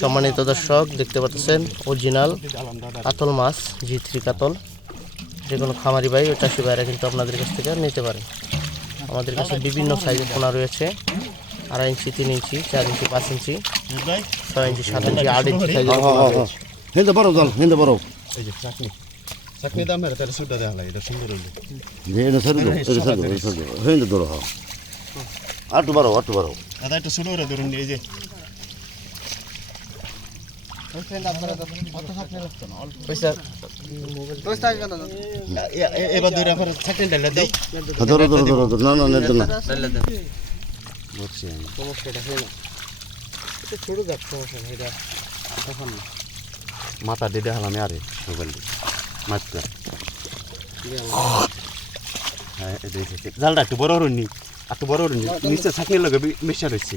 সম্মানিত দর্শক দেখতে পাচ্ছেন অরিজিনাল কাতল মাছ জি থ্রি কাতল। যে কোনো খামারি ভাই ও চাষি ভাইরা কিন্তু আপনাদের কাছ থেকে নিতে পারেন। আমাদের কাছে বিভিন্ন সাইজের পোনা রয়েছে। আড়াই ইঞ্চি তিন ইঞ্চি চার ইঞ্চি পাঁচ ইঞ্চি ছয় ইঞ্চি সাত ইঞ্চি আট ইঞ্চি সাইজের বড় জল হেন্দে বড়। এই যে চাকনি চাকনি দাম মেরে তাহলে সুটটা দেখা লাগে এটা সুন্দর হইল। এটা ছেড়ে দাও এটা ছেড়ে দাও এটা ছেড়ে দাও হেন্দে ধরো আটটু বারো আটটু বারো দাদা একটু ধরুন এই যে মাথা দিয়ে দেখালাম আরে মোবাইল মাছটা হ্যাঁ জালটা একটু বড় হরুন নি। একটু বড় হরুন নিচে চাকনির লগে মিশা রয়েছে।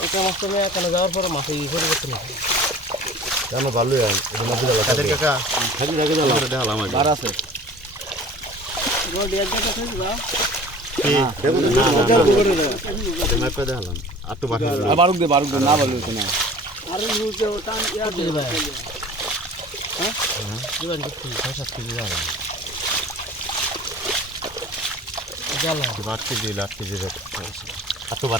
এটা মাছটা আমি এখানে যাওয়ার পরে মাছ ই করে করতে না কেন ভালো এটা মধ্যে গেল তাদের কাকা? থাকি রাখে আছে। ম্যাপে দেখালাম আর বাকি বারুক দে বারুক দে না ভালো হইছে না। দিবা হ্যাঁ? দিবেন কি সাত কেজি যাবে জাল আট কেজি আট কেজি আর তো বার